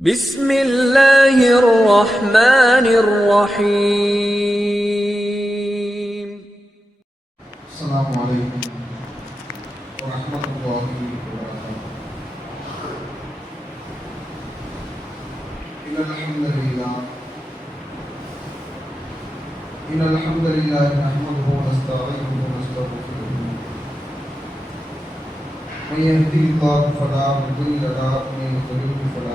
بسم الله الرحمن الرحيم السلام عليكم ورحمة الله وبركاته إن الحمد لله إن الحمد لله نحمده ونستعينه ونستغفره من يهدي الله فلا مضل له ومن يضلل فلا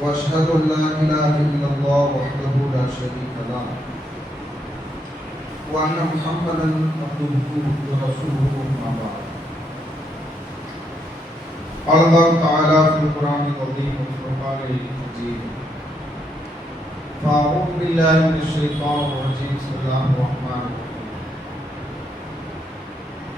وأشهد أن لا إله إلا الله وحده لا شريك له وأن محمدا عبده ورسوله أما بعد. قال الله تعالى في القرآن العظيم والفرقان المجيد فأعوذ بالله من الشيطان الرجيم بسم الله الرحمن الرحيم.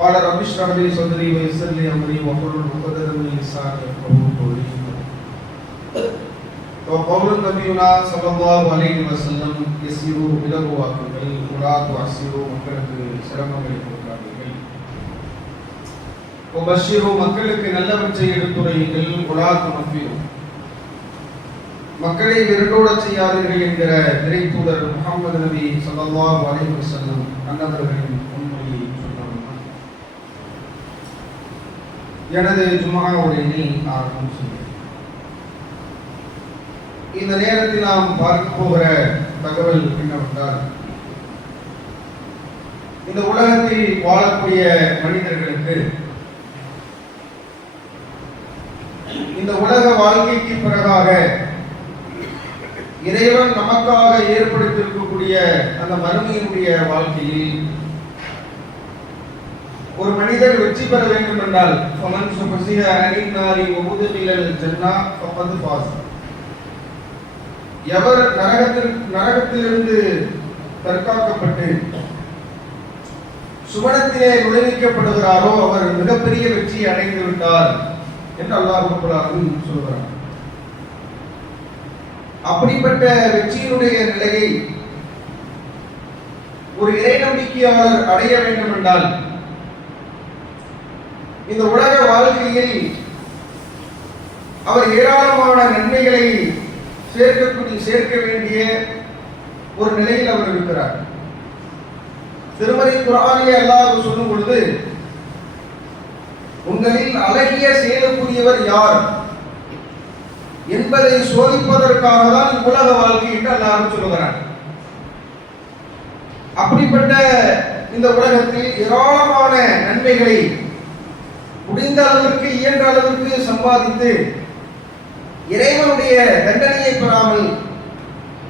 قال رب اشرح لي صدري ويسر لي امري واحلل عقدة من لساني يفقهوا قولي وقول نبينا صلى الله عليه وسلم يسيروا இலகுவாக்குங்கள் உலா துவாசிரோ மக்களுக்கு சிரமங்களை கொடுக்காதீர்கள் உபஷிரோ மக்களுக்கு நல்லவற்றை எடுத்துரையுங்கள் உலா துணப்பிரோ மக்களை விரட்டோடச் செய்யாதீர்கள் என்கிற திரை தூதர் முகமது நபி ஸல்லல்லாஹு அலைஹி வஸல்லம் அன்னவர்களின் எனது ஜுமா உரையை ஆரம்பம் இந்த நேரத்தில் நாம் பார்க்க போகிற தகவல் என்னவென்றால் இந்த உலகத்தில் வாழக்கூடிய மனிதர்களுக்கு இந்த உலக வாழ்க்கைக்கு பிறகாக இறைவன் நமக்காக ஏற்படுத்தியிருக்கக்கூடிய அந்த மறுமையினுடைய வாழ்க்கையில் ஒரு மனிதர் வெற்றி பெற வேண்டும் என்றால் ஃபமன் சுபசிஹ அனின் நாரி வமுதுகிலல் ஜன்னா ஃபமது பாஸ். எவர் நரகத்தில் நரகத்திலிருந்து தற்காக்கப்பட்டு சுவனத்திலே நுழைவிக்கப்படுகிறாரோ அவர் மிகப்பெரிய வெற்றியை அடைந்து விட்டார் என்று அல்லாஹ் ரப்பல் சொல்கிறார் அப்படிப்பட்ட வெற்றியினுடைய நிலையை ஒரு இறை நம்பிக்கையாளர் அடைய வேண்டும் என்றால் இந்த உலக வாழ்க்கையில் அவர் ஏராளமான நன்மைகளை சேர்க்கக்கூடிய சேர்க்க வேண்டிய ஒரு நிலையில் அவர் இருக்கிறார். திருமதி குரானிலே அல்லாஹ் சொல்லும் பொழுது உங்களில் அழகிய செயலுக்குரியவர் யார்? என்பதை சோதிப்பதற்காக தான் உலக வாழ்க்கை என்று எல்லாரும் சொல்லுகிறார் அப்படிப்பட்ட இந்த உலகத்தில் ஏராளமான நன்மைகளை முடிந்த அளவிற்கு இயன்ற அளவிற்கு சம்பாதித்து இறைவனுடைய தண்டனையை பெறாமல்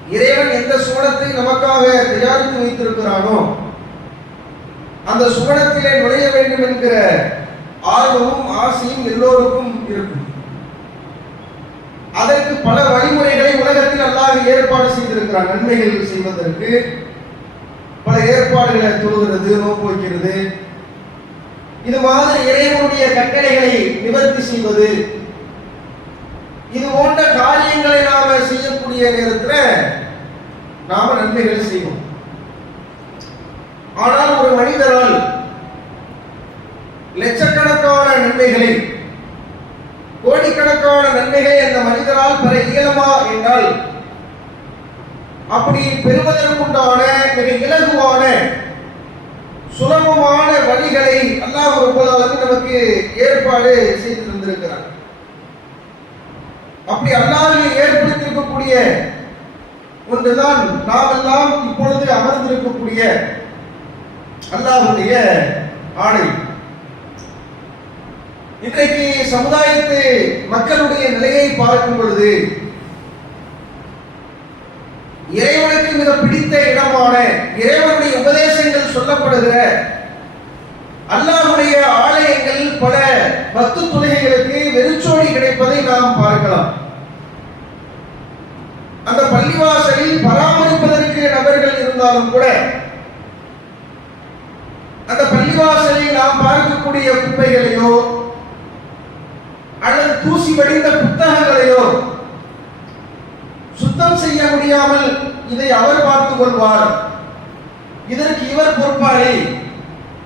இறைவன் எந்த சுவனத்தை நமக்காக தயாரித்து வைத்திருக்கிறானோ அந்த சுவனத்திலே நுழைய வேண்டும் என்கிற ஆர்வமும் ஆசையும் எல்லோருக்கும் இருக்கும். அதற்கு பல வழிமுறைகளை உலகத்தில் அல்லாஹ் ஏற்பாடு செய்திருக்கிறார் நன்மைகள் செய்வதற்கு பல ஏற்பாடுகளை தொழுகிறது நோக்கு வைக்கிறது இது மாதிரி இறைவனுடைய கட்டளைகளை நிவர்த்தி செய்வது. இது போன்ற காரியங்களை நாம செய்யக்கூடிய நேரத்தில் நாம நன்மைகளை செய்வோம். ஆனால் ஒரு மனிதரால் லட்சக்கணக்கான நன்மைகளை கோடிக்கணக்கான நன்மைகளை அந்த மனிதரால் பெற இயலுமா என்றால் அப்படி பெறுவதற்குண்டான மிக இலகுவான சுலபமான வழிகளை அல்லாஹ் ஒருபோதாவது நமக்கு ஏற்பாடு செய்து தந்திருக்கிறார் அப்படி அல்லாஹ் ஏற்படுத்தியிருக்கக்கூடிய ஒன்றுதான் நாம் எல்லாம் இப்பொழுது அமர்ந்திருக்கக்கூடிய அல்லாஹுடைய ஆணை இன்றைக்கு சமுதாயத்து மக்களுடைய நிலையை பார்க்கும் பொழுது இறைவனுக்கு மிக பிடித்த இடமான இறைவனுடைய உபதேசங்கள் சொல்லப்படுகிற அல்லாவுடைய ஆலயங்கள் பல பத்து தொழுகைகளுக்கு வெறிச்சோடி கிடைப்பதை நாம் பார்க்கலாம். அந்த பள்ளிவாசலில் பராமரிப்பதற்கு நபர்கள் இருந்தாலும் கூட அந்த பள்ளிவாசலில் நாம் பார்க்கக்கூடிய குப்பைகளையோ அல்லது தூசி வடிந்த புத்தகங்களையோ சுத்தம் செய்ய முடியாமல் இதை அவர் பார்த்துக் கொள்வார். இதற்கு இவர் பொறுப்பாளி.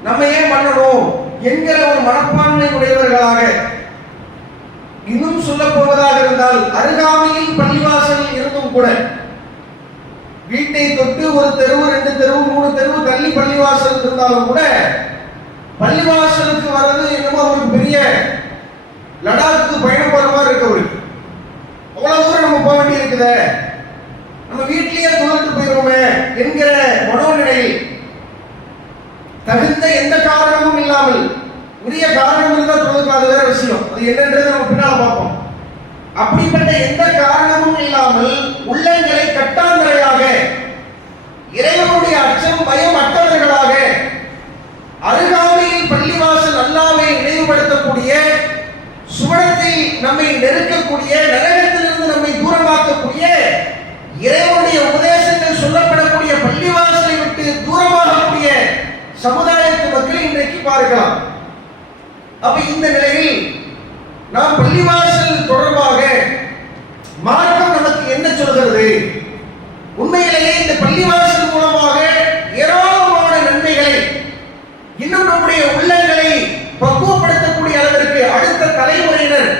நம்ம ஏன் பண்ணணும் என்கிற ஒரு மனப்பான்மை உடையவர்களாக இன்னும் சொல்ல போவதாக இருந்தால் அருகாமையில் பள்ளிவாசலில் இருந்தும் கூட வீட்டை தொட்டு ஒரு தெருவு ரெண்டு தெருவு மூணு தெருவு தள்ளி பள்ளிவாசல் இருந்தாலும் கூட பள்ளிவாசலுக்கு வர்றது என்னமோ அவருக்கு பெரிய லடாக்கு பயணம் போற மாதிரி இருக்கு அவ்வளவு தூரம் நம்ம போக வேண்டி இருக்குது நம்ம வீட்டிலேயே தொழுட்டு போயிருவோமே என்கிற மனோநிலையில் தகுந்த எந்த காரணமும் இல்லாமல் உரிய காரணம் இருந்தால் தொழுதுக்கு அது வேற விஷயம். அது என்னன்றது நம்ம பின்னால பார்ப்போம். அப்படிப்பட்ட எந்த காரணமும் இல்லாமல் உள்ளங்களை கட்டாந்தரையாக இறைவனுடைய அச்சம் பயம் அற்றவர்களாக அருகாமையில் பள்ளிவாசல் அல்லாமை நினைவுபடுத்தக்கூடிய சுவனத்தில் நம்மை நெருக்கக்கூடிய இருந்து நம்மை தூரமாக்கக்கூடிய இறைவனுடைய உபதேசங்கள் சொல்லப்படக்கூடிய பள்ளிவாசலை விட்டு தூரமாகக்கூடிய சமுதாயத்து மக்கள் இன்றைக்கு பார்க்கலாம். அப்ப இந்த நிலையில் நாம் பள்ளிவாசல் தொடர்பாக மார்க்கம் நமக்கு என்ன சொல்கிறது? உண்மையிலேயே இந்த பள்ளிவாசல் மூலமாக ஏராளமான நன்மைகளை இன்னும் நம்முடைய உள்ளங்களை பக்குவப்படுத்தக்கூடிய அளவிற்கு அடுத்த தலைமுறையினர்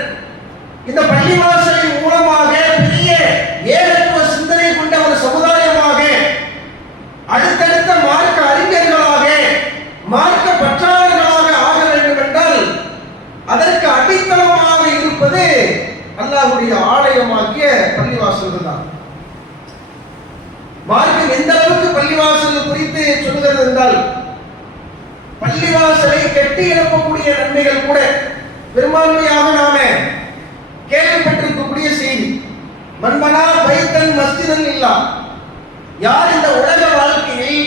இந்த பள்ளிவாசல் மூலமாக பெரிய ஏகத்துவ சிந்தனை கொண்ட ஒரு சமுதாயமாக அடுத்தடுத்த மார்க்க அறிஞர்களாக மார்க்க பற்றாளர்களாக ஆக வேண்டும் என்றால் அதற்கு அடித்தளமாக இருப்பது அல்லாஹுடைய ஆலயமாக்கிய பள்ளிவாசல் தான். மார்க்கம் எந்த அளவுக்கு பள்ளிவாசல் குறித்து சொல்கிறது என்றால் பள்ளிவாசலை கட்டி எழுப்பக்கூடிய நன்மைகள் கூட பெரும்பான்மையாக நாம கேள்விப்பட்டிருக்கக்கூடிய செய்தி. மண்மனா பைத்தன் மஸ்திதன் இல்லா. யார் இந்த உலக வாழ்க்கையில்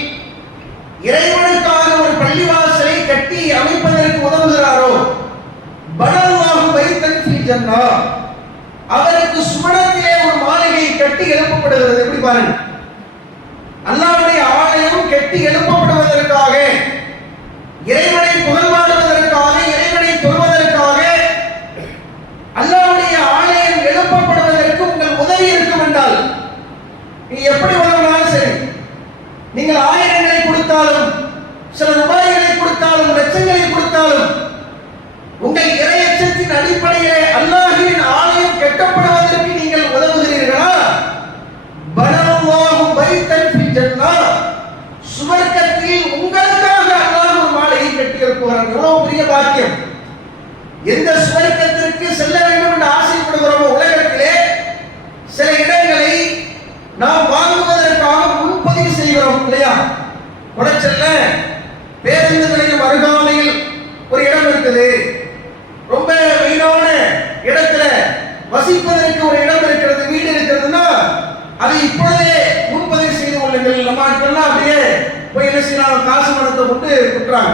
இறைவனுக்காக ஒரு பள்ளிவாசலை கட்டி அமைப்பதற்கு உதவுகிறாரோ? பலவாகும் பைத்தன் ஜன்னா அவருக்கு சுவனத்திலே ஒரு மாளிகை கட்டி எழுப்பப்படுகிறது. எப்படி பாருங்க அல்லாவுடைய ஆலயம் கட்டி எழுப்பப்படுவதற்காக இறைவனை புகழ்வாடுவதற்காக இறைவனை தொழுவதற்காக அல்லாவுடைய ஆலயம் எழுப்பப்படுவதற்கு உங்கள் உதவி இருக்கும் என்றால் நீ எப்படி உதவினாலும் சரி. நீங்கள் ஆயிரங்களை கொடுத்தாலும் சில ரூபாய்களை கொடுத்தாலும் லட்சங்களை கொடுத்தாலும் உங்கள் இறையச்சத்தின் அடிப்படையிலே அல்லாஹின் ஆள் கட்டப்படுவதற்கு நீங்கள் உதவுகிறீர்களா பனல்லாஹு பைத்தன் ஃபில் ஜன்னா சுவர்க்கத்தில் உங்களுக்காக அல்லாஹ் ஒரு மாளிகை கட்டி இருப்பார் எவ்வளவு பெரிய பாக்கியம் எந்த சுவர்க்கத்திற்கு செல்ல வேண்டும் என்று ஆசைப்படுகிறோமோ உலகத்திலே சில இடங்களை நாம் வாங்குவதற்காக முன்பதிவு செய்கிறோம் இல்லையா குடைச்சல்ல பேருந்து நிலையம் அருகாமையில் ஒரு இடம் இருக்குது ரொம்ப மெயினான இடத்துல வசிப்பதற்கு ஒரு இடம் இருக்கிறது வீடு இருக்கிறதுன்னா அதை இப்பொழுதே முன்பதிவு செய்து கொள்ளுங்கள் நம்ம ஆட்கள்லாம் அப்படியே போய் என்ன செய்யலாம் காசு பணத்தை கொண்டு குட்டுறாங்க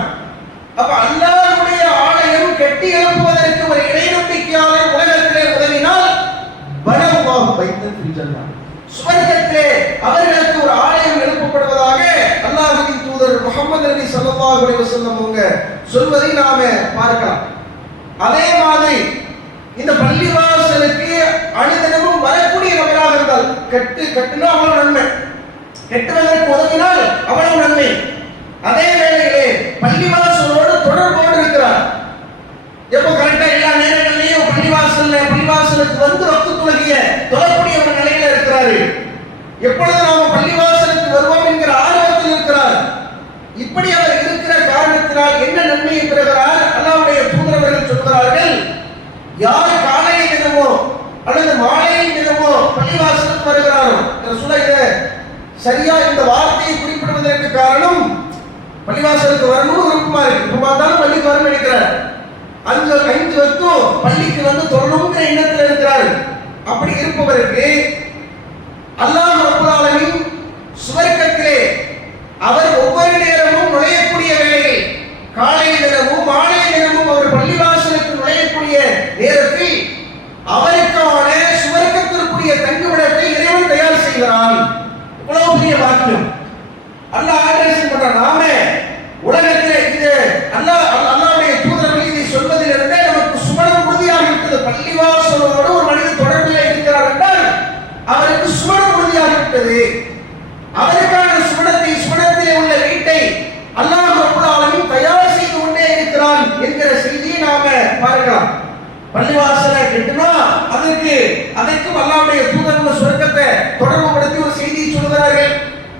அப்ப அல்லாஹ்வுடைய ஆலயம் கட்டி எழுப்புவதற்கு ஒரு இறைநம்பிக்கையாளர் உலகத்திலே உதவினால் பலவாக வைத்து ஜன்னா சுவர்க்கத்திலே அவர்களுக்கு ஒரு ஆலயம் எழுப்பப்படுவதாக அல்லாஹ்வின் தூதர் முகமது நபி அலைஹி வஸல்லம் அவங்க சொல்வதை நாம பார்க்கலாம். அதே மாதிரி இந்த பள்ளிவாசலுக்கு அனுதினமும் வரக்கூடிய நபராக இருந்தால் கட்டு கட்டுனா அவ்வளவு நன்மை. கெட்டுவதற்கு உதவினால் அவ்வளவு நன்மை. அதே வேளையிலே பள்ளிவாசலோடு தொடர்போடு இருக்கிறார். எப்போ கரெக்டா எல்லா நேரங்கள்லயும் பள்ளிவாசல்ல பள்ளிவாசலுக்கு வந்து ரத்து தொழுகிய தொழக்கூடிய ஒரு நிலையில இருக்கிறாரு. எப்பொழுது நாம பள்ளிவாசலுக்கு வருவோம் இப்படி அவர் இருக்கிற காரணத்தினால் என்ன நன்மையை பெறுகிறார்? அல்லாவுடைய தூதரவர்கள் சொல்கிறார்கள் யார் காலையில் தினமோ அல்லது மாலையில் தினமோ பள்ளிவாசலுக்கு வருகிறாரோ? சொல்ல இத சரியா இந்த வார்த்தையை குறிப்பிடுவதற்கு காரணம் பள்ளிவாசலுக்கு வரணும்னு விருப்பமா இருக்கு. இப்ப பார்த்தாலும் பள்ளிக்கு வரணும் நினைக்கிறார். அஞ்சு ஐந்து வரைக்கும் பள்ளிக்கு வந்து தொடரணுங்கிற எண்ணத்தில் இருக்கிறார். அப்படி இருப்பவருக்கு அல்லாஹ் ரப்பல் ஆலமீன் சுவர்க்கத்திலே அவர் ஒவ்வொரு நேரமும் நுழையக்கூடிய வேளையில் காலை தினமும் மாலை தினமும் அவர் பள்ளிவாசலுக்கு நுழையக்கூடிய நேரத்தில் அவருக்கான சுவர்க்கத்திற்குரிய தங்குமிடத்தை இறைவன் தயார் செய்கிறான். இவ்வளவு பெரிய வாக்கியம் அல்ல ஆல்ட்ரேஷன் பண்ற நாம உலகத்திலே இது அல்லாஹ் அல்லாவுடைய தூதர்கள் இதை சொல்வதிலிருந்தே நமக்கு சுமணம் உறுதியாக இருக்கிறது பள்ளிவாசலோடு ஒரு மனிதன் தொடர்பில் இருக்கிறார் என்றால் அவருக்கு சுமணம் உறுதியாக இருக்கிறது அவருக்கான சுமணத்தை சுமணத்திலே உள்ள வீட்டை அல்லாஹ் ரப்பல் ஆலமீன் தயார் செய்து கொண்டே இருக்கிறான் என்கிற செய்தியை நாம பார்க்கலாம் பள்ளிவாசலை கட்டினா அதற்கு அதற்கும் அல்லாவுடைய தூதர்கள் சுரக்கத்தை தொடர்புபடுத்தி ஒரு செய்தியை சொல்கிறார்கள்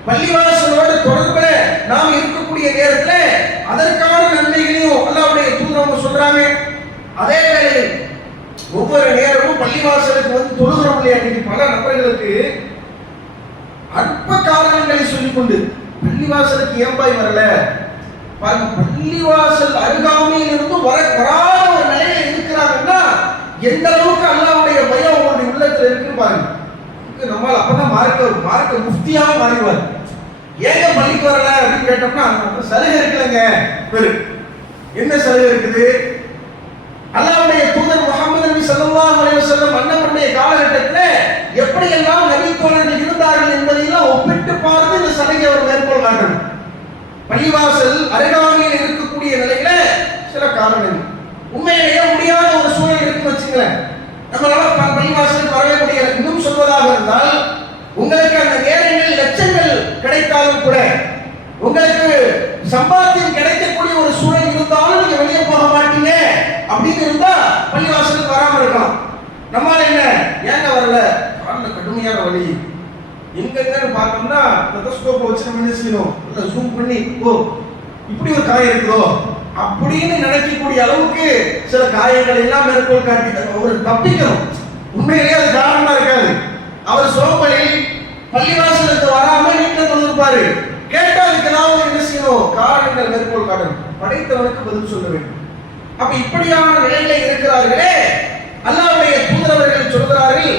பள்ளிவாசலோடு தொடர்புல நாம் இருக்கக்கூடிய நேரத்தில் அதற்கான நன்மைகளையும் அல்லாவுடைய தூதரவங்க சொல்றாங்க. அதே வேளையில் ஒவ்வொரு நேரமும் பள்ளிவாசலுக்கு வந்து தொழுகிறோம் இல்லையா இன்னைக்கு பல நபர்களுக்கு அற்ப காரணங்களை சொல்லிக்கொண்டு பள்ளிவாசலுக்கு ஏம்பாய் வரல. பள்ளிவாசல் அருகாமையில் இருந்து வர வரா எந்த அளவுக்கு அல்லாவுடைய பயம் அவங்களுடைய உள்ளத்துல இருக்குன்னு பாருங்க. இதுக்கு நம்மால் அப்பதான் மார்க்க மார்க்க முஃப்தியாக மாறிடுவார். ஏங்க பள்ளிக்கு வரல அப்படின்னு கேட்டோம்னா அந்த சலுகை இருக்குல்லங்க. பெரு என்ன சலுகை இருக்குது? அல்லாவுடைய தூதர் முகமது நபி சல்லா அலைய செல்லம் அன்னவருடைய காலகட்டத்தில் எப்படி எல்லாம் நபி தோழர்கள் இருந்தார்கள் என்பதையெல்லாம் ஒப்பிட்டு பார்த்து இந்த சலுகை அவர் மேற்கொள்வார்கள் பள்ளிவாசல் அருகாமையில் இருக்கக்கூடிய நிலையில சில காரணங்கள். உண்மையிலேயே முடியாத ஒரு சூழல் இருக்குன்னு வச்சுங்களேன் நம்மளால ப- பள்ளிவாசலுக்கு வரவே முடியல. இன்னும் சொல்வதாக இருந்தால் உங்களுக்கு அந்த நேரங்களில் லட்சங்கள் கிடைத்தாலும் கூட உங்களுக்கு சம்பாத்தியம் கிடைக்கக்கூடிய ஒரு சூழல் இருந்தாலும் நீங்க வெளியே போக மாட்டீங்க அப்படின்னு இருந்தா பள்ளிவாசலுக்கு வராம இருக்கலாம். நம்மால என்ன? ஏங்க வரல? காலில் கடுமையான வழி எங்கெங்கன்னு பார்த்தோம்னா ஸ்டெத்தஸ்கோப் வச்சு நம்ம என்ன செய்யணும்? ஜூம் பண்ணி ஓ இப்படி ஒரு காயம் இருக்குதோ? அப்படின்னு நினைக்கக்கூடிய அளவுக்கு சில காயங்கள் எல்லாம் மேற்கோள் காட்டி அவர் தப்பிக்கணும். உண்மையிலேயே அது காரணமா இருக்காது. அவர் சோம்பலில் பள்ளிவாசலுக்கு வராம வீட்டில் கொண்டிருப்பாரு. கேட்டா அதுக்கு என்ன செய்யணும்? காரணங்கள் மேற்கோள் காட்டணும் படைத்தவனுக்கு பதில் சொல்ல வேண்டும். அப்ப இப்படியான நிலையில இருக்கிறார்களே. அல்லாவுடைய தூதரவர்கள் சொல்கிறார்கள்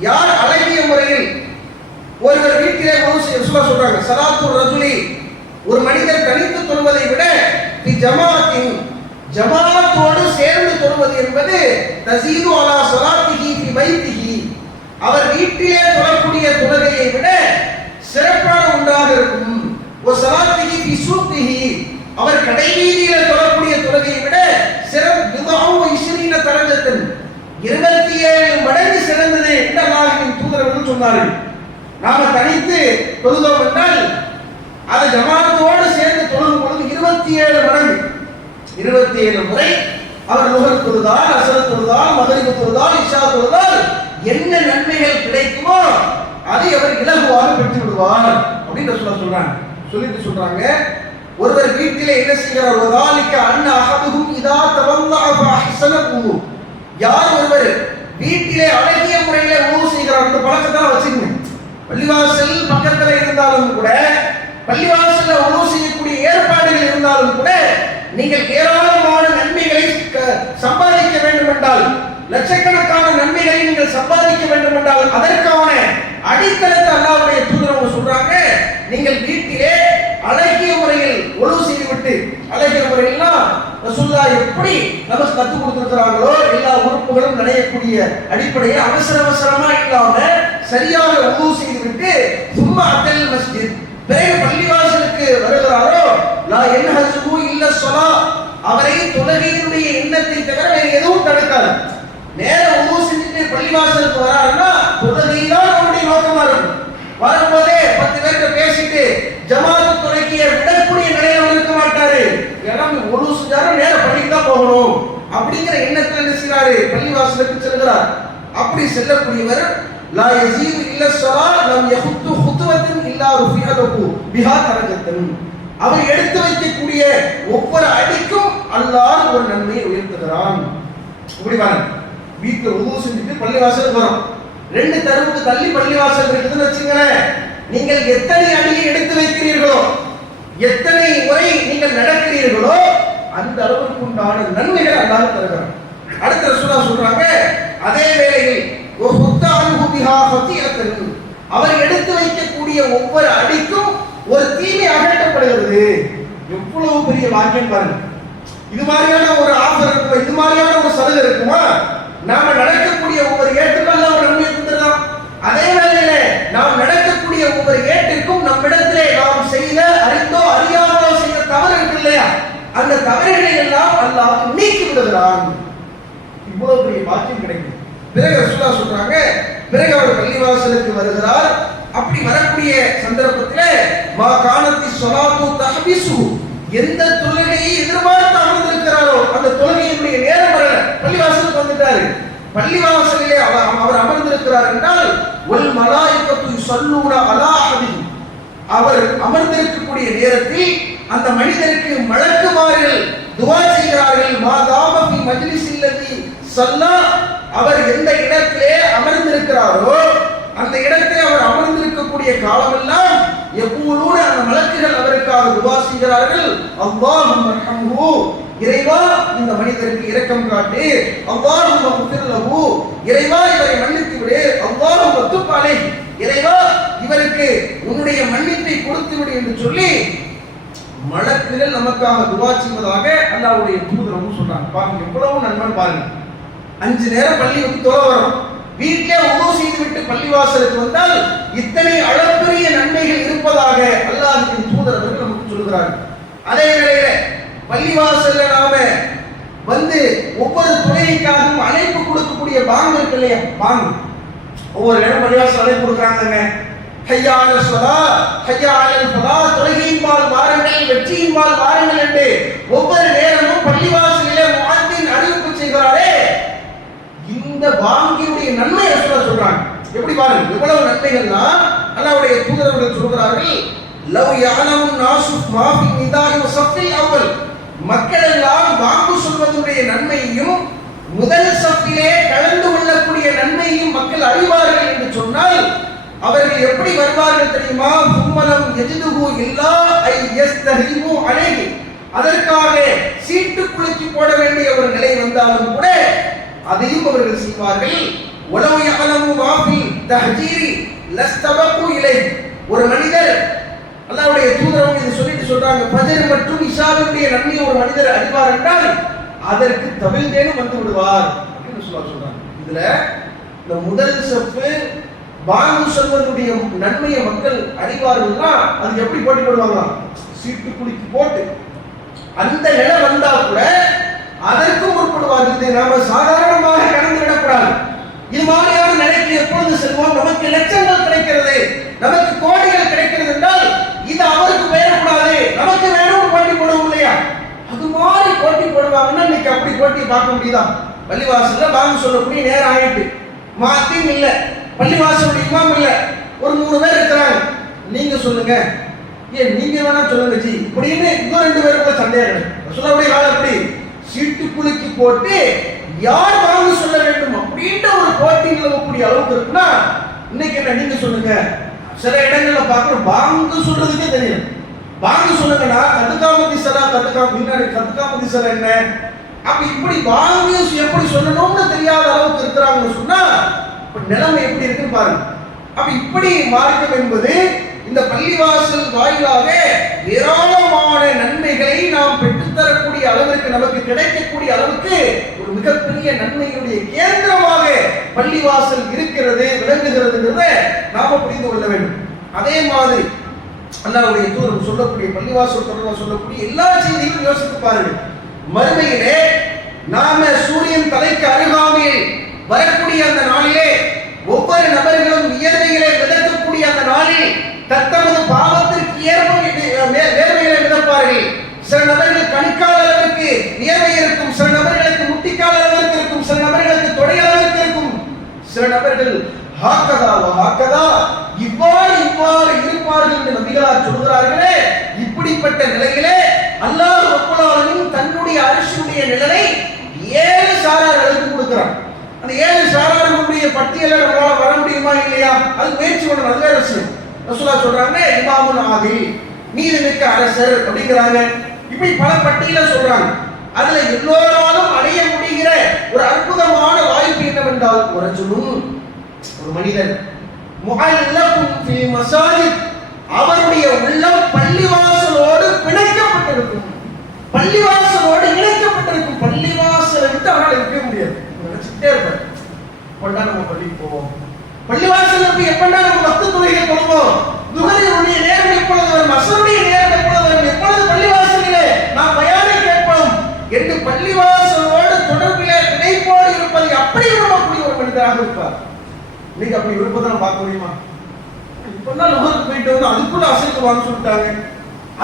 யார் அழகிய முறையில் ஒருவர் வீட்டிலே சொல்ல சொல்றாங்க. சலாத்து ரஜுலி ஒரு மனிதர் தனித்து தொழுவதை விட ஜமாத்தின் ஜமாத்தோடு சேர்ந்து தொழுவது என்பது தசீது அலா சலாத்திஹி பி வைத்திஹி அவர் வீட்டிலே தொழக்கூடிய தொழுகையை விட சிறப்பான ஒன்றாக இருக்கும். ஒரு சலாத்திஹி பி சூத்திஹி. அவர் கடைவீதியில தொழக்கூடிய தொழுகையை விட சிறப்பு மிகவும் இஸ்ரீன தரஞ்சத்தின் இருபத்தி ஏழு மடங்கு சிறந்தது என்ற அல்லாஹின் தூதரவர்கள் சொன்னார்கள். நாம தனித்து தொழுதோம் என்றால் அது ஜமாத்தோடு சேர்ந்து தொழுகும் பொழுது இருபத்தி ஏழு மடங்கு. இருபத்தி ஏழு முறை அவர் நுகர் தொழுதால் அசல் தொழுதால் மகரிபு தொழுதால் இஷா தொழுதால் என்ன நன்மைகள் கிடைக்குமோ அதை அவர் இலகுவாக பெற்று விடுவார் அப்படின்னு சொல்ல சொல்றாங்க. சொல்லிட்டு சொல்றாங்க. ஒருவர் வீட்டிலே என்ன செய்கிறார்? ஒதாலிக்க அண்ண அகதுகும் இதா தவல்லா பூ யார் ஒருவர் வீட்டிலே அழகிய முறையில உணவு செய்கிறார் அந்த பழக்கத்தை வச்சுக்கணும் பள்ளிவாசல் பக்கத்துல இருந்தாலும் கூட பள்ளிவாசல உணவு செய்யக்கூடிய ஏற்பாடுகள் இருந்தாலும் கூட நீங்கள் ஏராளமான நன்மைகளை க- சம்பாதிக்க வேண்டும் என்றால் லட்சக்கணக்கான நன்மைகளை நீங்கள் சம்பாதிக்க வேண்டும் என்றால் அதற்கான அடித்தளத்தை அல்லாவுடைய தூதரவங்க சொல்றாங்க. நீங்கள் வீட்டிலே அழகிய முறையில் ஒழுவு செய்துவிட்டு அழகிய முறையெல்லாம் ரசூல்லா எப்படி நமக்கு கற்றுக் கொடுத்துருக்கிறாங்களோ எல்லா உறுப்புகளும் நினையக்கூடிய அடிப்படையில் அவசர அவசரமா இல்லாம சரியாக உதவு செய்துவிட்டு சும்மா அத்தல் மஸ்ஜித் பிறகு பள்ளிவாசலுக்கு வருகிறாரோ? நான் என்ன ஹசுபு இல்ல சொலா அவரை தொழுகையினுடைய எண்ணத்தை தவிர வேறு எதுவும் தடுக்காது. நேர உதவு செஞ்சுட்டு பள்ளிவாசலுக்கு வராருன்னா தொழுகைதான் அவருடைய நோக்கமா இருக்கும். வரும்போதே பத்து பேர்கிட்ட பேசிட்டு ஜமாத்து துறைக்கிய விடக்கூடிய நிலையில இருக்க மாட்டாரு. ஏன்னா ஒரு செஞ்சாலும் நேர பள்ளிக்கு தான் போகணும் அப்படிங்கிற எண்ணத்துல என்ன செய்றாரு பள்ளிவாசலுக்கு செல்கிறார். அப்படி செல்லக்கூடியவர் லா யசீது இல்ல ஸலா லம் யஹுத்து இல்லா ருஃபியலஹு பிஹா தரஜத்தன் அவர் எடுத்து வைக்கக்கூடிய ஒவ்வொரு அடிக்கும் அல்லாஹ் ஒரு நன்மையை உயர்த்துகிறான். இப்படி பாருங்க. வீட்டுல உதவு செஞ்சுட்டு பள்ளிவாசல் வரும். ரெண்டு தருவுக்கு தள்ளி பள்ளிவாசல் இருக்குதுன்னு வச்சுங்களேன் நீங்கள் எத்தனை அடியை எடுத்து வைக்கிறீர்களோ எத்தனை முறை நீங்கள் நடக்கிறீர்களோ அந்த அளவுக்கு உண்டான நன்மைகள் அல்லாஹ் தருகிறான். அடுத்த ரசூலா சொல்றாங்க அதே வேளையில் ஒரு புத்தானு பத்தி ஃபத்தியத்தன் அவர் எடுத்து வைக்கக்கூடிய ஒவ்வொரு அடிக்கும் ஒரு தீமை அகற்றப்படுகிறது. எவ்வளவு பெரிய வாக்கியம் பாருங்க. இது மாதிரியான ஒரு ஆஃபர் இருக்குமா? இது மாதிரியான ஒரு சலுகை இருக்குமா? நாம நடக்கக்கூடிய ஒவ்வொரு ஏட்டுக்கும் அவர் நன்மை கொடுத்துருக்கான் அதே வேளையில நாம் நடக்கக்கூடிய ஒவ்வொரு ஏட்டிற்கும் நம்மிடத்திலே நாம் செய்த அறிந்தோ அறியாமலோ செய்த தவறு இருக்கு இல்லையா? அந்த தவறுகளை எல்லாம் அல்லாஹ் நீக்கி விடுகிறான். இவ்வளவு பெரிய வாக்கியம் கிடைக்கும். பிறகு ரசூலா சொல்றாங்க பிறகு அவர் பள்ளிவாசலுக்கு வருகிறார். அப்படி வரக்கூடிய சந்தர்ப்பத்தில் மா காணத்தி சொலாத்து தஹபிசு எந்த தொழுகையை எதிர்பார்த்து அமர்ந்திருக்கிறாரோ அந்த தொழுகையினுடைய நேரம் வரல பள்ளிவாசலுக்கு வந்துட்டாரு. பள்ளிவாசலிலே அவர் அவர் அமர்ந்திருக்கிறார் என்றால் ஒல் மலாய்க்கத்து சொல்லூன அலாஹதி அவர் அமர்ந்திருக்கக்கூடிய நேரத்தில் அந்த மனிதருக்கு மலக்குமார்கள் துவா செய்கிறார்கள். மாதாம மஜ்லிஸ் இல்லதி சொன்னா அவர் எந்த இடத்திலே அமர்ந்திருக்கிறாரோ அந்த இடத்திலே அவர் அமர்ந்திருக்கக்கூடிய காலமெல்லாம் எப்பூலூன அந்த மலக்குகள் அவருக்காக துவா செய்கிறார்கள். அல்லாஹும் இறைவா இந்த மனிதருக்கு இரக்கம் காட்டு. அல்லாஹும் முஃபிர்லஹு இறைவா இவரை மன்னித்து விடு. அவ்வாறு துப்பாலே இறைவா இவருக்கு உன்னுடைய மன்னிப்பை கொடுத்து விடு என்று சொல்லி மலக்குகள் நமக்காக துவா செய்வதாக அல்லாஹ்வுடைய தூதரமும் சொல்றாங்க. பாருங்க எவ்வளவு நண்பன் பாருங்க. அஞ்சு நேரம் பள்ளி விட்டு தொலை வரும். வீட்டிலே உணவு செய்து விட்டு பள்ளிவாசலுக்கு வந்தால் இத்தனை அளப்பரிய நன்மைகள் இருப்பதாக அல்லாஹின் தூதர் அவர்கள் நமக்கு சொல்கிறார்கள் அதே வேளையில பள்ளிவாசல்ல நாம வந்து ஒவ்வொரு துறைக்காகவும் அழைப்பு கொடுக்கக்கூடிய பாங்கு இருக்கு இல்லையா? பாங்கு. ஒவ்வொரு இடம் பள்ளிவாசல் அழைப்பு கொடுக்குறாங்க ஹையான சொலா ஹையாளல் ஃபலா தொழுகையின்பால் வாருங்கள் வெற்றியின்பால் வாருங்கள் என்று ஒவ்வொரு நேரமும் பள்ளிவாசலிலே முஅத்தின் அறிவிப்பு செய்கிறாரே. இந்த வாங்கியுடைய நன்மை ரசூலா சொல்றாங்க. எப்படி பாருங்க எவ்வளவு நன்மைகள்னா அல்லாவுடைய தூதரவர்கள் சொல்கிறார்கள். லவ் யஅலமுன் நாசு மா ஃபி நிதாஇ அவள் மக்கள் எல்லாம் வாங்கு சொல்வதுடைய நன்மையையும் முதல் சஃபிலே கலந்து கொள்ளக்கூடிய நன்மையையும் மக்கள் அறிவார்கள் என்று சொன்னால் அவர்கள் எப்படி வருவார்கள் தெரியுமா? கும்மலம் எஜிதுகு இல்லா ஐ எஸ் யஸ்தஹிமு அழகி அதற்காக சீட்டு குலுக்கி போட வேண்டிய ஒரு நிலை வந்தாலும் கூட அதையும் அவர்கள் செய்வார்கள். உலவு யஅலமு வாபி தஹஜீரி லஸ்தபக்கு இலை. ஒரு மனிதர் அல்லாவுடைய தூதரவங்க இதை சொல்லிட்டு சொல்றாங்க பஜர் மற்றும் இஷாவுடைய நன்மை ஒரு மனிதர் அறிவார் என்றால் அதற்கு தவிழ்ந்தேனும் வந்து விடுவார். அப்படின்னு சொல்றாங்க. இதுல இந்த முதல் சப்பு பாங்கு சொல்வதனுடைய நன்மையை மக்கள் அறிவார்கள்னா அது எப்படி போட்டி போடுவாங்களாம் சீட்டு குலுக்கி போட்டு. அந்த நிலை வந்தா கூட அதற்கும் முற்படுவார்கள் இதை நாம சாதாரணமாக கடந்துவிடக்கூடாது இது மாதிரியான நிலைக்கு எப்பொழுது செல்வோம்? நமக்கு லட்சங்கள் கிடைக்கிறது நமக்கு கோடிகள் கிடைக்கிறது என்றால் இது அவருக்கு பெயரக்கூடாது. நமக்கு வேணும் போட்டி போடுவோம் இல்லையா? அது மாதிரி போட்டி போடுவாங்கன்னா இன்னைக்கு அப்படி போட்டி பார்க்க முடியுதா? பள்ளிவாசல்ல பாங்கு சொல்லக்கூடிய நேரம் ஆயிட்டு. மாத்தியும் இல்ல. பள்ளிவாசல் இமாம் இல்ல. ஒரு மூணு பேர் இருக்கிறாங்க. நீங்க சொல்லுங்க. ஏன் நீங்க வேணா சொல்லுங்க ஜி. இப்படின்னு இன்னும் ரெண்டு பேருக்குள்ள சண்டையாக சொல்ல சொல்லக்கூடிய வேலை அப்படி சீட்டு குலுக்கி போட்டு யார் வாங்க சொல்ல வேண்டும் அப்படின்ற ஒரு போட்டி நிலவக்கூடிய அளவுக்கு இருக்குன்னா இன்னைக்கு என்ன நீங்க சொல்லுங்க? சில இடங்கள்ல பார்க்கணும் பாங்கு சொல்றதுக்கே தெரியும். பாங்கு சொல்லுங்கன்னா கத்துக்காமதி சரா கத்துக்கா முன்னாடி கத்துக்காமதி சலா என்ன? அப்ப இப்படி பாங்கு எப்படி சொல்லணும்னு தெரியாத அளவுக்கு இருக்கிறாங்கன்னு சொன்னா நிலைமை எப்படி இருக்குன்னு பாருங்க. அப்ப இப்படி மார்க்கம் என்பது இந்த பள்ளிவாசல் வாயிலாக ஏராளமான நன்மைகளை நாம் பெற்றுத்தரக்கூடிய அளவு நமக்கு கிடைக்கக்கூடிய அளவுக்கு ஒரு மிகப்பெரிய நன்மையுடைய கேந்திரமாக பள்ளிவாசல் இருக்கிறது விளங்குகிறதுங்கிறத நாம புரிந்து கொள்ள வேண்டும். அதே மாதிரி அல்லாவுடைய தூரம் சொல்லக்கூடிய பள்ளிவாசல் தொடர்பாக சொல்லக்கூடிய எல்லா செய்திகளும் யோசித்து பாருங்கள். மறுமையிலே நாம சூரியன் தலைக்கு அருகாமையில் வரக்கூடிய அந்த நாளிலே ஒவ்வொரு நபர்களும் வியர்வைகளை விதக்கக்கூடிய அந்த நாளில் தத்தமது பாவத்திற்கு ஏற்ப வேர்வைகளை விதப்பார்கள் சில நபர்கள் கணுக்கால் வியர்வை இருக்கும் சில நபர்களுக்கு முட்டிக்கால் அளவிற்கு இருக்கும் சில நபர்களுக்கு தொடை அளவிற்கு இருக்கும் சில நபர்கள் ஹாக்கதா ஹாக்கதா இவ்வாறு இவ்வாறு இருப்பார்கள் என்று நபிகளார் சொல்கிறார்களே இப்படிப்பட்ட நிலையிலே அல்லாஹ் ரப்பல் தன்னுடைய அரசுடைய நிழலை ஏழு சாரார்களுக்கு கொடுக்கிறான். அந்த ஏழு சாரார்களுடைய பட்டியல நம்மளால வர முடியுமா இல்லையா? அது முயற்சி பண்ணணும் அது அரசு ரசூலா சொல்றாங்க இமாமுன் ஆதி நீதிமிக்க அரசர் அப்படிங்கிறாங்க. இப்படி பல பட்டியல சொல்றாங்க. அதுல எல்லோராலும் அடைய முடிகிற ஒரு அற்புதமான வாய்ப்பு என்னவென்றால் ஒரு ஒரு மனிதன். அவருடைய உள்ளம் பள்ளிவாசலோடு பிணைக்கப்பட்டிருக்கும். பள்ளிவாசலோடு இணைக்கப்பட்டிருக்கும். பள்ளிவாசலை விட்டு அவரால் இருக்கவே முடியாது. நினைச்சுட்டே இருப்பார். எப்படா நம்ம பள்ளிக்கு போவோம்? பள்ளிவாசல் எப்படா நம்ம பத்து துறைகள் போவோம்? துகரினுடைய நேரம் எப்பொழுது வரும். அசருடைய நேரம் பள்ளிவாசலோடு தொடர்பிலே இணைப்போடு அப்படி ஒரு மனிதராக இருப்பார்? இன்னைக்கு அப்படி விருப்பத்தை நம்ம முடியுமா? இப்ப போயிட்டு வந்து அதுக்குள்ள அசைக்குவான்னு சொல்லிட்டாங்க.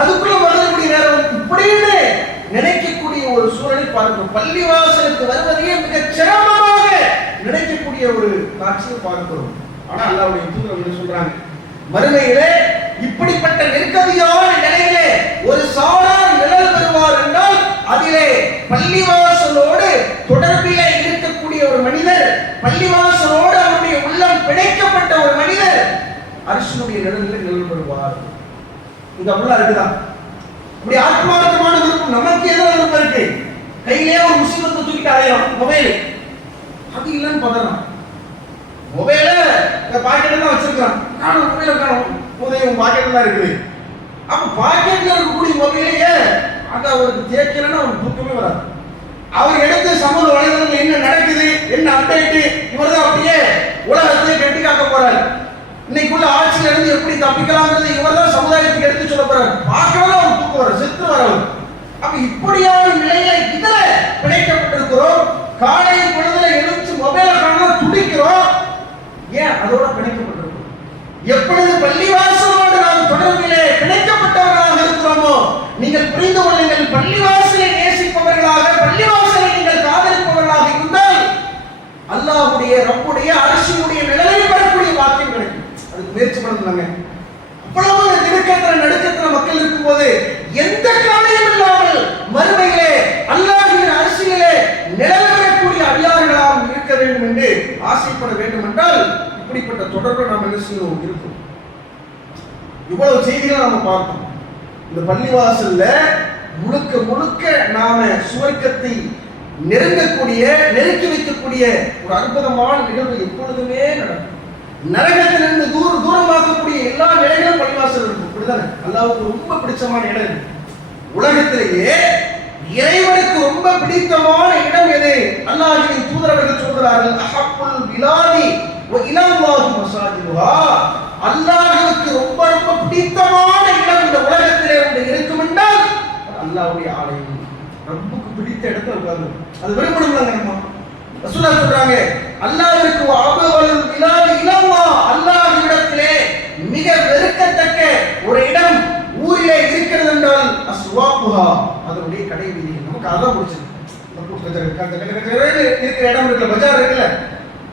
அதுக்குள்ள வரக்கூடிய நேரம் நினைக்கக்கூடிய ஒரு சூழலை பார்க்கிறோம் பள்ளிவாசலுக்கு வருவதையே மிக சிரமமாக நினைக்கக்கூடிய ஒரு காட்சியை பார்க்கிறோம். ஆனா அல்லாவுடைய தூதர் என்ன சொல்றாங்க மறுமையிலே இப்படிப்பட்ட நெருக்கதியான நிலையிலே ஒரு சாதாரண அதிலே பள்ளிவாசலோடு தொடர்பிலே இருக்கக்கூடிய ஒரு மனிதர் பள்ளிவாசலோடு அவருடைய உள்ளம் பிணைக்கப்பட்ட ஒரு மனிதர் அரசனுடைய நிழலில் நிழல் பெறுவார். இங்க அப்படிலாம் இருக்குதா இப்படி ஆத்மார்த்தமான விருப்பம் நமக்கு ஏதோ விருப்பம் இருக்கு? கையிலே ஒரு முஸ்லிமத்தை தூக்கிட்டு அலையும் மொபைல். அது இல்லைன்னு பதறான் மொபைல பாக்கெட்ல தான் வச்சிருக்கான் நானும் மொபைல காணும். உதயம் பாக்கெட்ல தான் இருக்குது. அப்ப பாக்கெட்ல இருக்கக்கூடிய மொபைலையே அந்த அவருக்கு தேய்க்கலன்னா அவருக்கு தூக்கமே வராது. அவர் எடுத்து சமூக வலைதளங்கள் என்ன நடக்குது என்ன அப்டேட்டு இவர் தான் அப்படியே உலகத்தை கெட்டு காக்க போறாரு. இன்னைக்குள்ள ஆட்சியில இருந்து எப்படி தப்பிக்கலாம்ன்றது இவர் தான் சமுதாயத்துக்கு எடுத்து சொல்ல போறாரு. பார்க்கவே அவர் தூக்கம் வர செத்து வரவர் அப்ப இப்படியான நிலையில இதுல பிணைக்கப்பட்டிருக்கிறோம். காலை பொழுதுல எழுந்து மொபைல காண துடிக்கிறோம். ஏன் அதோட பிணைக்கப்பட்டிருக்கிறோம்? எப்பொழுது பள்ளிவாசல் தொடர்பிலே பிணைக்கப்பட்டவர்களாக இருக்கிறோமோ நீங்கள் புரிந்து கொள்ளுங்கள். பள்ளிவாசலை நேசிப்பவர்களாக பள்ளிவாசலை நீங்கள் காதலிப்பவர்களாக இருந்தால் அல்லாஹுடைய ரப்புடைய அரசியுடைய நிழலை பெறக்கூடிய வாக்கியம் கிடைக்கும். அதுக்கு முயற்சி பண்ணுங்க அவ்வளவு திருக்கத்திர நடுக்கத்துல மக்கள் இருக்கும்போது எந்த காலையும் இல்லாமல் மறுமையிலே அல்லாஹின் அரசியலே நிழல் பெறக்கூடிய அடியார்களாக இருக்க வேண்டும் என்று ஆசைப்பட வேண்டும் என்றால் இப்படிப்பட்ட தொடர்பு நாம் என்ன செய்யணும் இருக்கும். இவ்வளவு செய்திகளை நாம பார்த்தோம் இந்த பள்ளிவாசல்ல முழுக்க முழுக்க நாம சுவர்க்கத்தை நெருங்கக்கூடிய நெருக்கி வைக்கக்கூடிய ஒரு அற்புதமான நிகழ்வு எப்பொழுதுமே நடக்கும். நரகத்திலிருந்து தூர தூரமாகக்கூடிய எல்லா நிலைகளும் பள்ளிவாசல் இருக்கும். அப்படிதானே? அல்லாவுக்கு ரொம்ப பிடிச்சமான இடம் உலகத்திலேயே இறைவனுக்கு ரொம்ப பிடித்தமான இடம் எது? அல்லாஹின் தூதரவர்கள் சொல்கிறார்கள் அஹப்புல் பிலாதி வ மசாஜிவா அல்லாஹனுக்கு ரொம்ப ரொம்ப பிடித்தமான இடம் இந்த உலகத்திலே ஒன்று இருக்கும் என்றால் அது ஆலயம் ரப்புக்கு பிடித்த இடத்துல உட்கார்ந்து அது விரும்பணும்ல நம்ம ரசூலா சொல்றாங்க அல்லாஹ்விற்கு அபவல் பிலாதி இலல்லா அல்லாஹ்விடத்திலே மிக வெறுக்கத்தக்க ஒரு இடம் ஊரிலே இருக்கிறது என்றால் அஸ்வாப்புஹா அதனுடைய கடை வீதி நமக்கு அதான் பிடிச்சது இருக்க இருக்கிற இடம் இருக்குல்ல பஜார் இருக்குல்ல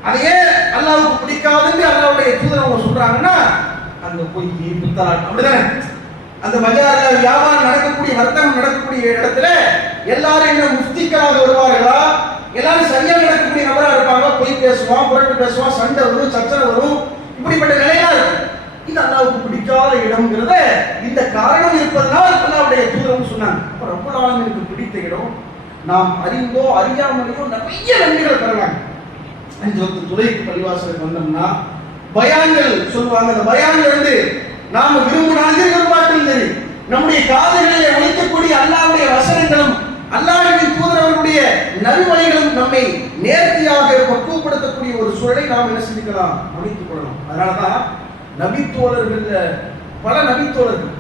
அது ஏன் அல்லாவுக்கு பிடிக்காதுன்னு அல்லாவுடைய தூதர் அவங்க சொல்றாங்கன்னா அங்க போய் புத்தராட்டம் அப்படிதானே? அந்த பஜார்ல வியாபாரம் நடக்கக்கூடிய வர்த்தகம் நடக்கக்கூடிய இடத்துல எல்லாரும் என்ன முஃப்திக்களாக வருவார்களா? எல்லாரும் சரியா நடக்கக்கூடிய நபரா இருப்பாங்க பொய் பேசுவான் புரட்டு பேசுவான் சண்டை வரும் சச்சரவு வரும். இப்படிப்பட்ட நிலையா இருக்கும் இது அல்லாவுக்கு பிடிக்காத இடம்ங்கிறத இந்த காரணம் இருப்பதனால் அல்லாவுடைய தூதரம் சொன்னாங்க. ரொம்ப நாளும் எனக்கு பிடித்த இடம் நாம் அறிந்தோ அறியாமலையோ நிறைய நன்மைகள் பெறலாம். அஞ்சு பத்து துளைக்கு பள்ளிவாசலுக்கு வந்தோம்னா பயான்கள் சொல்லுவாங்க அந்த பயான்கள் வந்து நாம விரும்பினாலும் விரும்பாட்டும் சரி. நம்முடைய காதுகளிலே ஒழிக்கக்கூடிய அல்லாவுடைய வசனங்களும் அல்லாவின் தூதரவர்களுடைய நல்வழிகளும் நம்மை நேர்த்தியாக பக்குவப்படுத்தக்கூடிய ஒரு சூழலை நாம் என்ன செஞ்சுக்கலாம் அமைத்துக் கொள்ளலாம். அதனாலதான் நபித்தோழர்கள் பல நபித்தோழர்கள்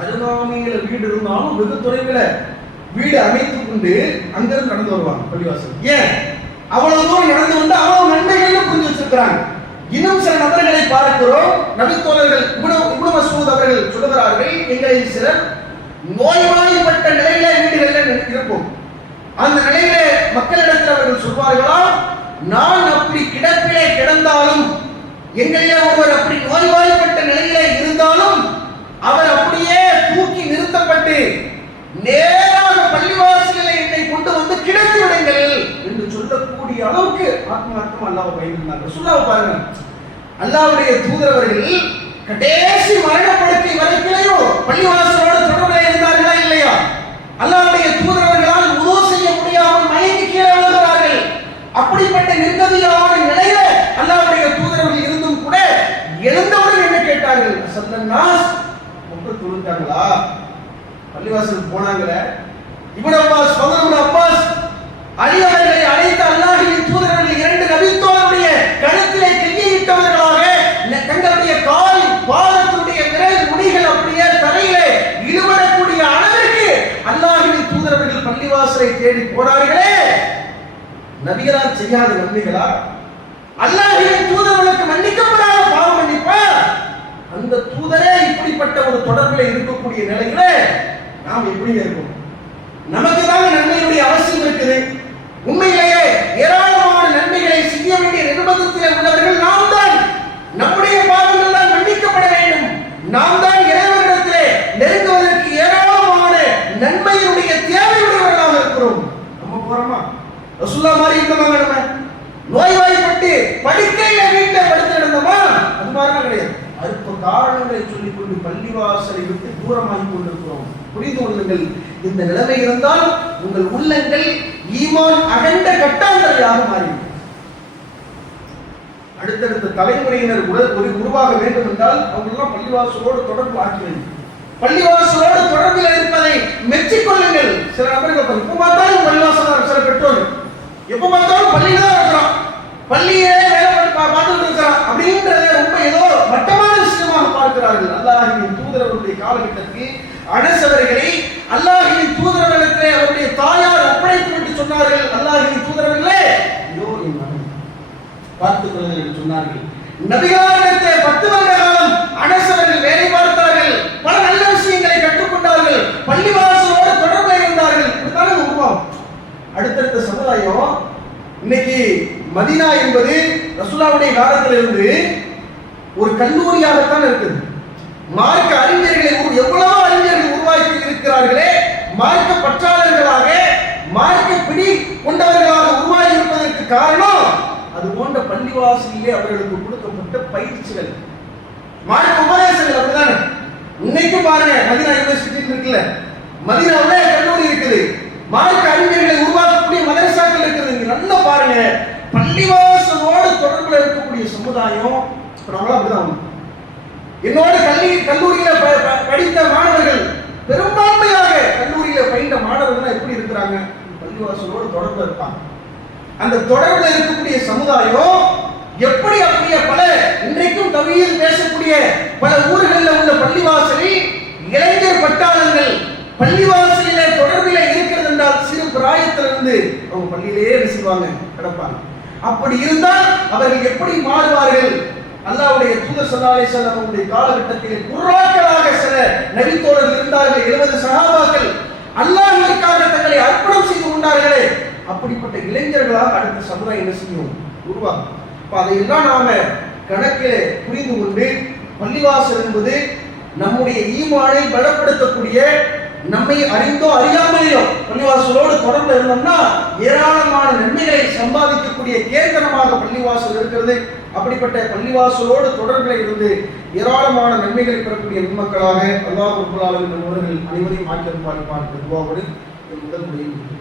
அருகாமையில வீடு இருந்தாலும் வெகு தொலைவில் வீடு அமைத்துக் கொண்டு அங்கிருந்து நடந்து வருவாங்க பள்ளிவாசல் ஏன்? அவ்வளவு தூரம் நடந்து வந்து அவ்வளவு நன்மைகள்னு புரிஞ்சு வச்சிருக்கிறாங்க. இன்னும் சில நபர்களை பார்க்கிறோம். நபித்தோழர்கள் இவ்வளவு இப்னு மசூத் அவர்கள் சொல்லுகிறார்கள் எங்களில் சிலர் நோய்வாய்ப்பட்ட நிலையில வீடுகளில் இருப்போம். அந்த நிலையில மக்களிடத்தில் அவர்கள் சொல்வார்களா நான் அப்படி கிடப்பிலே கிடந்தாலும் எங்களிலே ஒருவர் அப்படி நோய்வாய்ப்பட்ட நிலையில இருந்தாலும் அவர் அப்படியே தூக்கி நிறுத்தப்பட்டு நேராக பள்ளிவாசலில் என்னை கொண்டு வந்து கிடத்தி விடுங்கள் என்று சொல்லக்கூடிய அளவுக்கு ஆத்மார்த்தம் அல்லாவை பயந்துருந்தாங்க சொல்லாம பாருங்க அல்லாவுடைய தூதரவர்கள் கடைசி மரணப்படுத்தி வரைக்கிலையும் பள்ளிவாசலோடு தொடர்பில் இருந்தார்களா இல்லையா? அல்லாவுடைய தூதரவர்களால் உதவு செய்ய முடியாமல் மயங்கி கீழே விழுகிறார்கள். அப்படிப்பட்ட நிர்கதியான நிலையில அல்லாவுடைய தூதரவர்கள் இருந்தும் கூட எழுந்தவுடன் என்ன கேட்டார்கள்? சல்லன்னாஸ் மக்கள் தொழுந்தாங்களா பள்ளிவாசலுக்கு போனாங்களே. இவன் அப்பாஸ் ஃபதல் அப்பாஸ் அழியவர்களை அழைத்த அல்லாஹின் தூதரவர்கள் இரண்டு நபித்தோருடைய கழுத்திலே கையிட்டவர்களாக ந- தங்களுடைய கால் பாதத்தினுடைய விரல் முடிகள் அப்படியே தரையிலே இழுபடக்கூடிய அளவிற்கு அல்லாஹின் தூதரவர்கள் பள்ளிவாசலை தேடி போனார்களே. நபிகளால் செய்யாத நன்மைகளா அல்லாஹின் தூதர்களுக்கு மன்னிக்கப்படாத பாவம் மன்னிப்பா அந்த தூதரே இப்படிப்பட்ட ஒரு தொடர்பில் இருக்கக்கூடிய நிலையிலே நாம் எப்படி இருக்கோம். நமக்கு தான் நன்மையுடைய அவசியம் இருக்குது. உண்மையிலேயே ஏராளமான நன்மைகளை செய்ய வேண்டிய நிர்பந்தத்தில் உள்ளவர்கள் நாம் தான். நம்முடைய பாவங்கள் தான் மன்னிக்கப்பட வேண்டும். நாம் தான் இறைவனிடத்திலே நெருங்குவதற்கு ஏராளமான நன்மையினுடைய தேவையுடையவர்களாக இருக்கிறோம். நம்ம போறோமா? ரசுல்லா மாதிரி இருந்தவங்க நம்ம. நோய்வாய்ப்பட்டு படுக்கையில வீட்டுல படுத்து கிடந்தோமா? அது மாதிரிலாம் கிடையாது. அற்ப காரணங்களை சொல்லிக்கொண்டு பள்ளிவாசலை விட்டு தூரமாகி கொண்டிருக்கிறோம். புரிந்து கொள்ளுங்கள். இந்த நிலைமை இருந்தால் உங்கள் உள்ளங்கள் ஈமான் அகண்ட கட்டாந்தரையாக மாறிவிடும். அடுத்தடுத்த தலைமுறையினர் உடல் ஒரு உருவாக வேண்டும் என்றால் அவங்களெல்லாம் பள்ளிவாசலோடு தொடர்பு ஆக்க வேண்டும் பள்ளிவாசலோடு தொடர்பில் இருப்பதை மெச்சிக்கொள்ளுங்கள் சில நபர்கள் இப்ப எப்ப பார்த்தாலும் பள்ளிவாசல் சில பெற்றோர். எப்ப பார்த்தாலும் பள்ளியில தான் இருக்கிறான். பள்ளியே வேலை பார்த்து- பார்த்துட்டு இருக்கிறான். அப்படின்றத ரொம்ப ஏதோ மட்டமான விஷயமாக பார்க்கிறார்கள். அல்லாஹின் தூதரவருடைய காலகட்டத்தில் அனசவர்களை அல்லாஹின் தூதரவரிடத்திலே அவருடைய தாயார் ஒப்படைத்து விட்டு சொன்னார்கள். அல்லாஹின் தூதரவர்களே இதோ என் மகன். பார்த்துக் கொள்ளுங்கள் என்று சொன்னார்கள். நபிகாரிடத்தை பத்து வருட காலம் அனசவர்கள் வேலை பார்த்தார்கள். பல நல்ல விஷயங்களை கற்றுக்கொண்டார்கள். பள்ளிவாசலோடு தொடர்பு இருந்தார்கள் இப்படித்தானே உருவம். உருவாகும் அடுத்தடுத்த சமுதாயம் இன்னைக்கு மதினா என்பது ரசுல்லாவுடைய காலத்தில் இருந்து ஒரு கல்லூரியாகத்தான் இருக்குது. மார்க்க அறிஞர்களை எவ்வளவு இருக்கிறார்களே மார்க்க பற்றாளர்களாக மார்க்க பிடி கொண்டவர்களாக உருவாகி இருப்பதற்கு காரணம் அது போன்ற பள்ளிவாசலிலே அவர்களுக்கு கொடுக்கப்பட்ட பயிற்சிகள். மார்க்க உபதேசங்கள் அப்படிதானே? இன்னைக்கும் பாருங்க மதினா யூனிவர்சிட்டி இருக்குல்ல. மதினாவில் கல்லூரி இருக்குது. மார்க்க அறிஞர்களை உருவாக்கக்கூடிய மதரசாக்கள் இருக்குது. இங்க நல்லா பாருங்க. பள்ளிவாசலோடு தொடர்புல இருக்கக்கூடிய சமுதாயம் இப்ப நம்மளாம் அப்படிதான் என்னோட கல்வி கல்லூரியில ப- படித்த மாணவர்கள் பெரும்பான்மையாக கல்லூரியில பயின்ற மாணவர்கள் எப்படி இருக்கிறாங்க? பள்ளிவாசலோடு தொடர்பு இருப்பாங்க. அந்த தொடர்புல இருக்கக்கூடிய சமுதாயம் எப்படி அப்படியே பல இன்றைக்கும் தமிழில் பேசக்கூடிய பல ஊர்களில் உள்ள பள்ளிவாசலில் இளைஞர் பட்டாளங்கள் பள்ளிவாசலில் தொடர்பில் இருக்கிறது என்றால் சிறு பிராயத்திலிருந்து அவங்க பள்ளியிலேயே செய்வாங்க கிடப்பாங்க. அப்படி இருந்தால் அவர்கள் எப்படி மாறுவார்கள்? அல்லாவுடைய தூதர் ஸல்லல்லாஹு அலைஹி வஸல்லம் அவருடைய காலகட்டத்திலே குர்ராக்களாக சில நபித்தோழர்கள் இருந்தார்கள் எழுபது சகாபாக்கள் அல்லாஹிற்காக தங்களை அர்ப்பணம் செய்து கொண்டார்களே. அப்படிப்பட்ட இளைஞர்களாக அடுத்த சமுதாயம் என்ன செய்யும்? உருவாகும். அப்ப அதையெல்லாம் நாம கணக்கிலே புரிந்து கொண்டு பள்ளிவாசல் என்பது நம்முடைய ஈமானை பலப்படுத்தக்கூடிய நம்மை அறிந்தோ அறியாமலேயோ பள்ளிவாசலோடு தொடர்ந்து இருந்தோம்னா ஏராளமான நன்மைகளை சம்பாதிக்கக்கூடிய கேந்திரமாக பள்ளிவாசல் இருக்கிறது. அப்படிப்பட்ட பள்ளிவாசலோடு தொடர்பில் இருந்து ஏராளமான நன்மைகளை பெறக்கூடிய நன்மக்களாக அல்லாஹ் பொருளாளர்கள் ஆலமீன் அனைவரையும் ஆக்கியிருப்பார் பார்த்து என் முதல் முறையில்